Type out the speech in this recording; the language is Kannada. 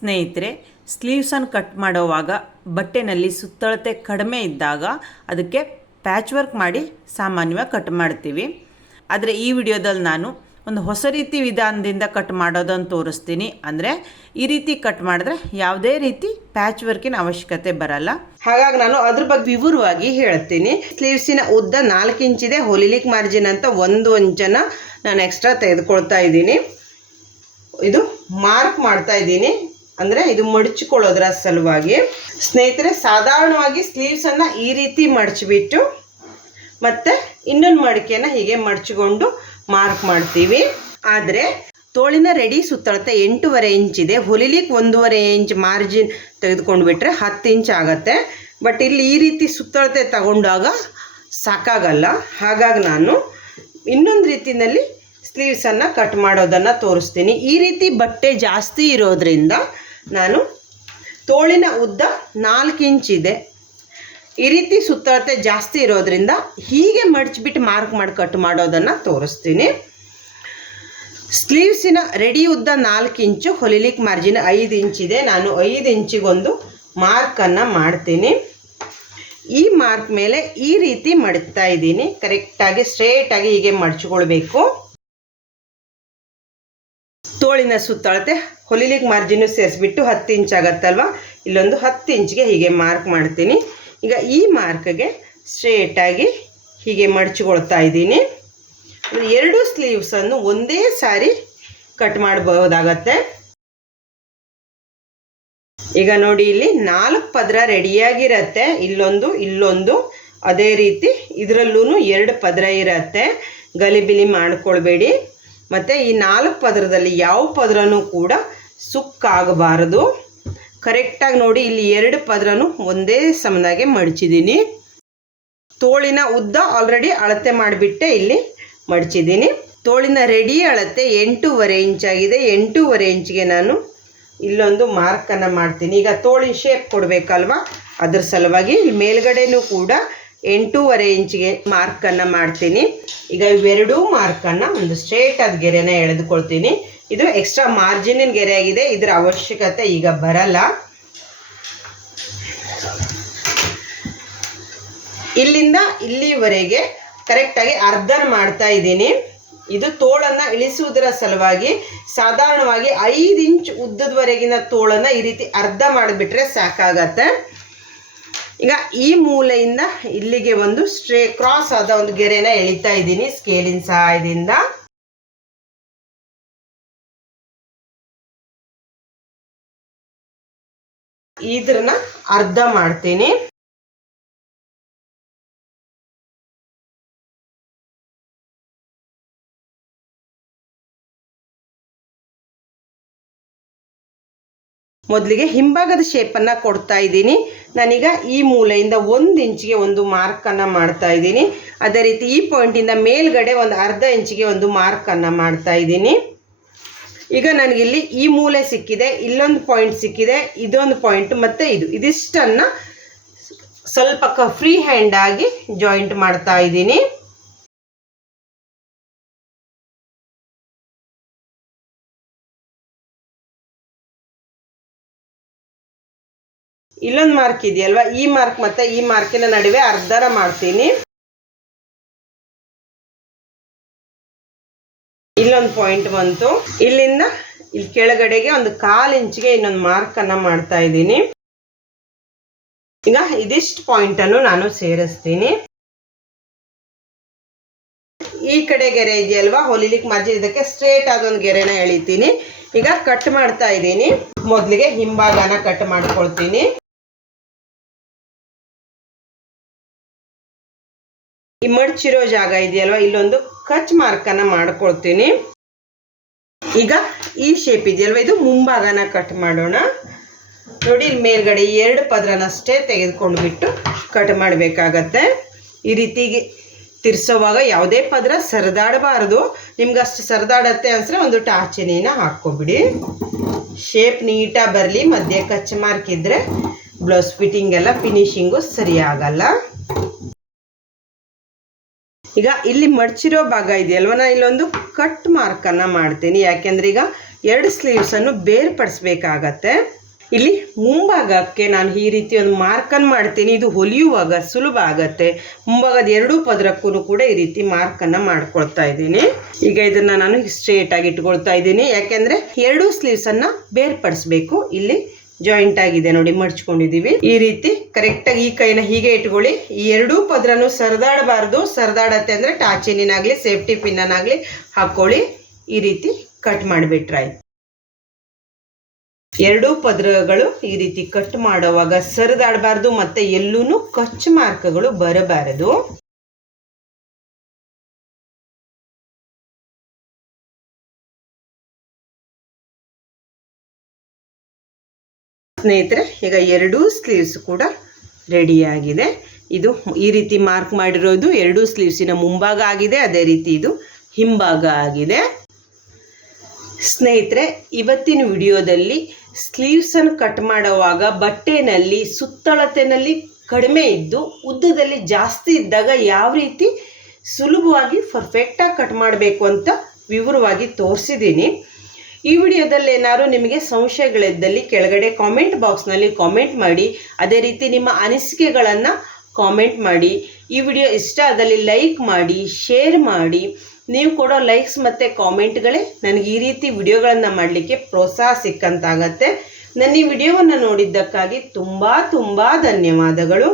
ಸ್ನೇಹಿತರೆ ಸ್ಲೀವ್ಸನ್ನು ಕಟ್ ಮಾಡೋವಾಗ ಬಟ್ಟೆನಲ್ಲಿ ಸುತ್ತಳತೆ ಕಡಿಮೆ ಇದ್ದಾಗ ಅದಕ್ಕೆ ಪ್ಯಾಚ್ ವರ್ಕ್ ಮಾಡಿ ಸಾಮಾನ್ಯವಾಗಿ ಕಟ್ ಮಾಡ್ತೀವಿ. ಆದರೆ ಈ ವಿಡಿಯೋದಲ್ಲಿ ನಾನು ಒಂದು ಹೊಸ ರೀತಿ ವಿಧಾನದಿಂದ ಕಟ್ ಮಾಡೋದನ್ನು ತೋರಿಸ್ತೀನಿ. ಅಂದರೆ ಈ ರೀತಿ ಕಟ್ ಮಾಡಿದ್ರೆ ಯಾವುದೇ ರೀತಿ ಪ್ಯಾಚ್ ವರ್ಕಿನ ಅವಶ್ಯಕತೆ ಬರಲ್ಲ. ಹಾಗಾಗಿ ನಾನು ಅದ್ರ ಬಗ್ಗೆ ವಿವರವಾಗಿ ಹೇಳ್ತೀನಿ. ಸ್ಲೀವ್ಸಿನ ಉದ್ದ ನಾಲ್ಕು ಇಂಚಿದೆ ಹೊಲಿಲಿಕ್ ಮಾರ್ಜಿನ್ ಅಂತ ಒಂದು ಇಂಚನ್ನ ನಾನು ಎಕ್ಸ್ಟ್ರಾ ತೆಗೆದುಕೊಳ್ತಾ ಇದ್ದೀನಿ. ಇದು ಮಾರ್ಕ್ ಮಾಡ್ತಾ ಇದ್ದೀನಿ. ಅಂದರೆ ಇದು ಮಡಚಿಕೊಳ್ಳೋದ್ರ ಸಲುವಾಗಿ. ಸ್ನೇಹಿತರೆ, ಸಾಧಾರಣವಾಗಿ ಸ್ಲೀವ್ಸನ್ನು ಈ ರೀತಿ ಮಡಚಿಬಿಟ್ಟು ಮತ್ತು ಇನ್ನೊಂದು ಮಡಿಕೆಯನ್ನ ಹೀಗೆ ಮಡಚಿಕೊಂಡು ಮಾರ್ಕ್ ಮಾಡ್ತೀವಿ. ಆದರೆ ತೋಳಿನ ರೆಡಿ ಸುತ್ತಳತೆ ಎಂಟೂವರೆ ಇಂಚಿದೆ ಹೊಲಿಲಿಕ್ಕೆ ಒಂದೂವರೆ ಇಂಚ್ ಮಾರ್ಜಿನ್ ತೆಗೆದುಕೊಂಡು ಬಿಟ್ರೆ ಹತ್ತು ಇಂಚ್ ಆಗುತ್ತೆ. ಬಟ್ ಇಲ್ಲಿ ಈ ರೀತಿ ಸುತ್ತಳತೆ ತಗೊಂಡಾಗ ಸಾಕಾಗಲ್ಲ. ಹಾಗಾಗಿ ನಾನು ಇನ್ನೊಂದು ರೀತಿಯಲ್ಲಿ ಸ್ಲೀವ್ಸನ್ನು ಕಟ್ ಮಾಡೋದನ್ನು ತೋರಿಸ್ತೀನಿ. ಈ ರೀತಿ ಬಟ್ಟೆ ಜಾಸ್ತಿ ಇರೋದ್ರಿಂದ ನಾನು ತೋಳಿನ ಉದ್ದ ನಾಲ್ಕು ಇಂಚಿದೆ ಈ ರೀತಿ ಸುತ್ತಳತೆ ಜಾಸ್ತಿ ಇರೋದ್ರಿಂದ ಹೀಗೆ ಮಡ್ಚಿಬಿಟ್ಟು ಮಾರ್ಕ್ ಮಾಡಿ ಕಟ್ ಮಾಡೋದನ್ನು ತೋರಿಸ್ತೀನಿ. ಸ್ಲೀವ್ಸಿನ ರೆಡಿ ಉದ್ದ ನಾಲ್ಕು ಇಂಚು ಹೊಲಿಲಿಕ್ಕೆ ಮಾರ್ಜಿನ್ ಐದು ಇಂಚಿದೆ ನಾನು ಐದು ಇಂಚಿಗೊಂದು ಮಾರ್ಕನ್ನು ಮಾಡ್ತೀನಿ. ಈ ಮಾರ್ಕ್ ಮೇಲೆ ಈ ರೀತಿ ಮಡಚ್ತಾ ಇದ್ದೀನಿ. ಕರೆಕ್ಟಾಗಿ ಸ್ಟ್ರೇಟಾಗಿ ಹೀಗೆ ಮಡಚ್ಕೊಳ್ಬೇಕು. ತೋಳಿನ ಸುತ್ತಳತೆ ಹೊಲಿಲಿಕ್ಕೆ ಮಾರ್ಜಿನು ಸೇರಿಸ್ಬಿಟ್ಟು ಹತ್ತು ಇಂಚ್ ಆಗತ್ತಲ್ವ? ಇಲ್ಲೊಂದು ಹತ್ತು ಇಂಚ್ಗೆ ಹೀಗೆ ಮಾರ್ಕ್ ಮಾಡ್ತೀನಿ. ಈಗ ಈ ಮಾರ್ಕ್ಗೆ ಸ್ಟ್ರೇಟಾಗಿ ಹೀಗೆ ಮಡಚಿಕೊಳ್ತಾ ಇದ್ದೀನಿ. ಎರಡು ಸ್ಲೀವ್ಸನ್ನು ಒಂದೇ ಸಾರಿ ಕಟ್ ಮಾಡಬಹುದಾಗತ್ತೆ. ಈಗ ನೋಡಿ ಇಲ್ಲಿ ನಾಲ್ಕು ಪದರ ರೆಡಿಯಾಗಿರತ್ತೆ ಇಲ್ಲೊಂದು ಇಲ್ಲೊಂದು. ಅದೇ ರೀತಿ ಇದರಲ್ಲೂ ಎರಡು ಪದರ ಇರತ್ತೆ. ಗಲಿಬಿಲಿ ಮಾಡ್ಕೊಳ್ಬೇಡಿ. ಮತ್ತು ಈ ನಾಲ್ಕು ಪದರದಲ್ಲಿ ಯಾವ ಪದರನೂ ಕೂಡ ಸುಕ್ಕಾಗಬಾರದು. ಕರೆಕ್ಟಾಗಿ ನೋಡಿ ಇಲ್ಲಿ ಎರಡು ಪದರನು ಒಂದೇ ಸಮನಾಗೆ ಮಡಚಿದ್ದೀನಿ. ತೋಳಿನ ಉದ್ದ ಆಲ್ರೆಡಿ ಅಳತೆ ಮಾಡಿಬಿಟ್ಟೆ ಇಲ್ಲಿ ಮಡಚಿದ್ದೀನಿ. ತೋಳಿನ ರೆಡಿ ಅಳತೆ ಎಂಟೂವರೆ ಇಂಚಾಗಿದೆ ಎಂಟೂವರೆ ಇಂಚಿಗೆ ನಾನು ಇಲ್ಲೊಂದು ಮಾರ್ಕನ್ನು ಮಾಡ್ತೀನಿ. ಈಗ ತೋಳಿನ ಶೇಪ್ ಕೊಡಬೇಕಲ್ವ? ಅದ್ರ ಸಲುವಾಗಿ ಇಲ್ಲಿ ಮೇಲ್ಗಡೆನೂ ಕೂಡ ಎಂಟೂವರೆ ಇಂಚಿಗೆ ಮಾರ್ಕನ್ನು ಮಾಡ್ತೀನಿ. ಈಗ ಇವೆರಡೂ ಮಾರ್ಕನ್ನು ಒಂದು ಸ್ಟ್ರೇಟ್ ಆದ ಗೆರೆನ ಎಳೆದುಕೊಳ್ತೀನಿ. ಇದು ಎಕ್ಸ್ಟ್ರಾ ಮಾರ್ಜಿನಿನ ಗೆರೆ ಆಗಿದೆ. ಇದರ ಅವಶ್ಯಕತೆ ಈಗ ಬರಲ್ಲ. ಇಲ್ಲಿಂದ ಇಲ್ಲಿವರೆಗೆ ಕರೆಕ್ಟಾಗಿ ಅರ್ಧನ ಮಾಡ್ತಾ ಇದ್ದೀನಿ. ಇದು ತೋಳನ್ನು ಇಳಿಸುವುದರ ಸಲುವಾಗಿ ಸಾಧಾರಣವಾಗಿ ಐದು ಇಂಚ್ ಉದ್ದದವರೆಗಿನ ತೋಳನ್ನು ಈ ರೀತಿ ಅರ್ಧ ಮಾಡಿಬಿಟ್ರೆ ಸಾಕಾಗತ್ತೆ. ಈಗ ಈ ಮೂಲೆಯಿಂದ ಇಲ್ಲಿಗೆ ಒಂದು ಸ್ಟ್ರೇ ಕ್ರಾಸ್ ಆದ ಒಂದು ಗೆರೆನ ಎಳಿತಾ ಇದ್ದೀನಿ ಸ್ಕೇಲಿನ ಸಹಾಯದಿಂದ. ಇದ್ರನ್ನ ಅರ್ಧ ಮಾಡ್ತೀನಿ. ಮೊದಲಿಗೆ ಹಿಂಭಾಗದ ಶೇಪನ್ನು ಕೊಡ್ತಾ ಇದ್ದೀನಿ. ನಾನೀಗ ಈ ಮೂಲೆಯಿಂದ ಒಂದು ಇಂಚಿಗೆ ಒಂದು ಮಾರ್ಕನ್ನು ಮಾಡ್ತಾ ಇದ್ದೀನಿ. ಅದೇ ರೀತಿ ಈ ಪಾಯಿಂಟಿಂದ ಮೇಲ್ಗಡೆ ಒಂದು ಅರ್ಧ ಇಂಚಿಗೆ ಒಂದು ಮಾರ್ಕನ್ನು ಮಾಡ್ತಾ ಇದ್ದೀನಿ. ಈಗ ನನಗಿಲ್ಲಿ ಈ ಮೂಲೆ ಸಿಕ್ಕಿದೆ, ಇಲ್ಲೊಂದು ಪಾಯಿಂಟ್ ಸಿಕ್ಕಿದೆ, ಇದೊಂದು ಪಾಯಿಂಟ್ ಮತ್ತು ಇದು. ಇದಿಷ್ಟನ್ನು ಸ್ವಲ್ಪ ಕ ಫ್ರೀ ಹ್ಯಾಂಡಾಗಿ ಜಾಯಿಂಟ್ ಮಾಡ್ತಾ ಇದ್ದೀನಿ. ಇಲ್ಲೊಂದು ಮಾರ್ಕ್ ಇದೆಯಲ್ವಾ? ಈ ಮಾರ್ಕ್ ಮತ್ತು ಈ ಮಾರ್ಕಿನ ನಡುವೆ ಅರ್ಧರ ಮಾಡ್ತೀನಿ. ಇಲ್ಲೊಂದು ಪಾಯಿಂಟ್ ಬಂತು. ಇಲ್ಲಿಂದ ಇಲ್ಲಿ ಕೆಳಗಡೆಗೆ ಒಂದು ಕಾಲು ಇಂಚಿಗೆ ಇನ್ನೊಂದು ಮಾರ್ಕನ್ನು ಮಾಡ್ತಾ ಇದ್ದೀನಿ. ಈಗ ಇದಿಷ್ಟು ಪಾಯಿಂಟನ್ನು ನಾನು ಸೇರಿಸ್ತೀನಿ. ಈ ಕಡೆ ಗೆರೆ ಇದೆಯಲ್ವಾ? ಹೊಲಿಲಿಕ್ಕೆ ಮಧ್ಯ ಇದಕ್ಕೆ ಸ್ಟ್ರೇಟ್ ಆದ ಒಂದು ಗೆರೆನ ಎಳಿತೀನಿ. ಈಗ ಕಟ್ ಮಾಡ್ತಾ ಇದ್ದೀನಿ. ಮೊದಲಿಗೆ ಹಿಂಭಾಗನ ಕಟ್ ಮಾಡ್ಕೊಳ್ತೀನಿ. ಈ ಮಡ್ಚಿರೋ ಜಾಗ ಇದೆಯಲ್ವ? ಇಲ್ಲೊಂದು ಕಚ್ ಮಾರ್ಕನ್ನು ಮಾಡ್ಕೊಳ್ತೀನಿ. ಈಗ ಈ ಶೇಪ್ ಇದೆಯಲ್ವ? ಇದು ಮುಂಭಾಗನ ಕಟ್ ಮಾಡೋಣ. ನೋಡಿ, ಇಲ್ಲಿ ಮೇಲ್ಗಡೆ ಎರಡು ಪದ್ರನಷ್ಟೇ ತೆಗೆದುಕೊಂಡು ಬಿಟ್ಟು ಕಟ್ ಮಾಡಬೇಕಾಗತ್ತೆ. ಈ ರೀತಿಗೆ ತಿರ್ಸೋವಾಗ ಯಾವುದೇ ಪದರ ಸರಿದಾಡಬಾರ್ದು. ನಿಮ್ಗೆ ಅಷ್ಟು ಸರಿದಾಡತ್ತೆ ಅನ್ಸ್ರೆ ಒಂದು ಟಾಚಿನಿನ ಹಾಕ್ಕೊಬಿಡಿ. ಶೇಪ್ ನೀಟಾಗಿ ಬರಲಿ. ಮಧ್ಯೆ ಕಚ್ ಮಾರ್ಕ್ ಇದ್ದರೆ ಬ್ಲೌಸ್ ಫಿಟ್ಟಿಂಗ್ ಎಲ್ಲ ಫಿನಿಶಿಂಗು ಸರಿಯಾಗಲ್ಲ. ಈಗ ಇಲ್ಲಿ ಮಡಚಿರೋ ಭಾಗ ಇದೆಯಲ್ವ? ನಾನು ಇಲ್ಲೊಂದು ಕಟ್ ಮಾರ್ಕನ್ನು ಮಾಡ್ತೀನಿ. ಯಾಕೆಂದ್ರೆ ಈಗ ಎರಡು ಸ್ಲೀವ್ಸನ್ನು ಬೇರ್ಪಡಿಸ್ಬೇಕಾಗತ್ತೆ. ಇಲ್ಲಿ ಮುಂಭಾಗಕ್ಕೆ ನಾನು ಈ ರೀತಿ ಒಂದು ಮಾರ್ಕನ್ನು ಮಾಡ್ತೀನಿ. ಇದು ಹೊಲಿಯುವಾಗ ಸುಲಭ ಆಗತ್ತೆ. ಮುಂಭಾಗದ ಎರಡೂ ಪದರಕ್ಕೂ ಕೂಡ ಈ ರೀತಿ ಮಾರ್ಕನ್ನು ಮಾಡ್ಕೊಳ್ತಾ ಇದ್ದೀನಿ. ಈಗ ಇದನ್ನು ನಾನು ಸ್ಟ್ರೇಟಾಗಿ ಇಟ್ಕೊಳ್ತಾ ಇದ್ದೀನಿ. ಯಾಕೆಂದರೆ ಎರಡೂ ಸ್ಲೀವ್ಸನ್ನು ಬೇರ್ಪಡಿಸ್ಬೇಕು. ಇಲ್ಲಿ ಜಾಯಿಂಟ್ ಆಗಿದೆ ನೋಡಿ ಮಡ್ಚ್ಕೊಂಡಿದೀವಿ ಈ ರೀತಿ ಕರೆಕ್ಟಾಗಿ ಈ ಕೈನ ಹೀಗೆ ಇಟ್ಕೊಳ್ಳಿ. ಈ ಎರಡೂ ಪದರನು ಸರದಾಡಬಾರ್ದು. ಸರದಾಡತ್ತೆ ಅಂದ್ರೆ ಟಾಚಿನಾಗ್ಲಿ ಸೇಫ್ಟಿ ಪಿನ್ನನ್ನಾಗ್ಲಿ ಹಾಕೊಳ್ಳಿ. ಈ ರೀತಿ ಕಟ್ ಮಾಡಿಬಿಟ್ರಾಯ್ತು ಎರಡೂ ಪದರಗಳು ಈ ರೀತಿ ಕಟ್ ಮಾಡುವಾಗ ಸರಿದಾಡಬಾರ್ದು ಮತ್ತೆ ಎಲ್ಲೂ ಕಚ್ ಮಾರ್ಕ್ಗಳು ಬರಬಾರದು. ಸ್ನೇಹಿತರೆ, ಈಗ ಎರಡೂ ಸ್ಲೀವ್ಸ್ ಕೂಡ ರೆಡಿಯಾಗಿದೆ ಇದು ಈ ರೀತಿ ಮಾರ್ಕ್ ಮಾಡಿರೋದು ಎರಡೂ ಸ್ಲೀವ್ಸಿನ ಮುಂಭಾಗ ಆಗಿದೆ, ಅದೇ ರೀತಿ ಇದು ಹಿಂಭಾಗ ಆಗಿದೆ. ಸ್ನೇಹಿತರೆ, ಇವತ್ತಿನ ವಿಡಿಯೋದಲ್ಲಿ ಸ್ಲೀವ್ಸನ್ನು ಕಟ್ ಮಾಡುವಾಗ ಬಟ್ಟೆನಲ್ಲಿ ಸುತ್ತಳತೆನಲ್ಲಿ ಕಡಿಮೆ ಇದ್ದು ಉದ್ದದಲ್ಲಿ ಜಾಸ್ತಿ ಇದ್ದಾಗ ಯಾವ ರೀತಿ ಸುಲಭವಾಗಿ ಪರ್ಫೆಕ್ಟಾಗಿ ಕಟ್ ಮಾಡಬೇಕು ಅಂತ ವಿವರವಾಗಿ ತೋರಿಸಿದ್ದೀನಿ. ಈ ವಿಡಿಯೋದಲ್ಲಿ ಏನಾದ್ರು ನಿಮಗೆ ಸಂಶಯಗಳಿದ್ದಲ್ಲಿ ಕೆಳಗಡೆ ಕಾಮೆಂಟ್ ಬಾಕ್ಸ್ನಲ್ಲಿ ಕಾಮೆಂಟ್ ಮಾಡಿ. ಅದೇ ರೀತಿ ನಿಮ್ಮ ಅನಿಸಿಕೆಗಳನ್ನು ಕಾಮೆಂಟ್ ಮಾಡಿ. ಈ ವಿಡಿಯೋ ಇಷ್ಟ ಆದಲ್ಲಿ ಲೈಕ್ ಮಾಡಿ ಶೇರ್ ಮಾಡಿ. ನೀವು ಕೊಡೋ ಲೈಕ್ಸ್ ಮತ್ತು ಕಾಮೆಂಟ್ಗಳೇ ನನಗೆ ಈ ರೀತಿ ವಿಡಿಯೋಗಳನ್ನು ಮಾಡಲಿಕ್ಕೆ ಪ್ರೋತ್ಸಾಹ ಸಿಕ್ಕಂತಾಗತ್ತೆ. ನನ್ನ ಈ ವಿಡಿಯೋವನ್ನು ನೋಡಿದ್ದಕ್ಕಾಗಿ ತುಂಬ ತುಂಬ ಧನ್ಯವಾದಗಳು.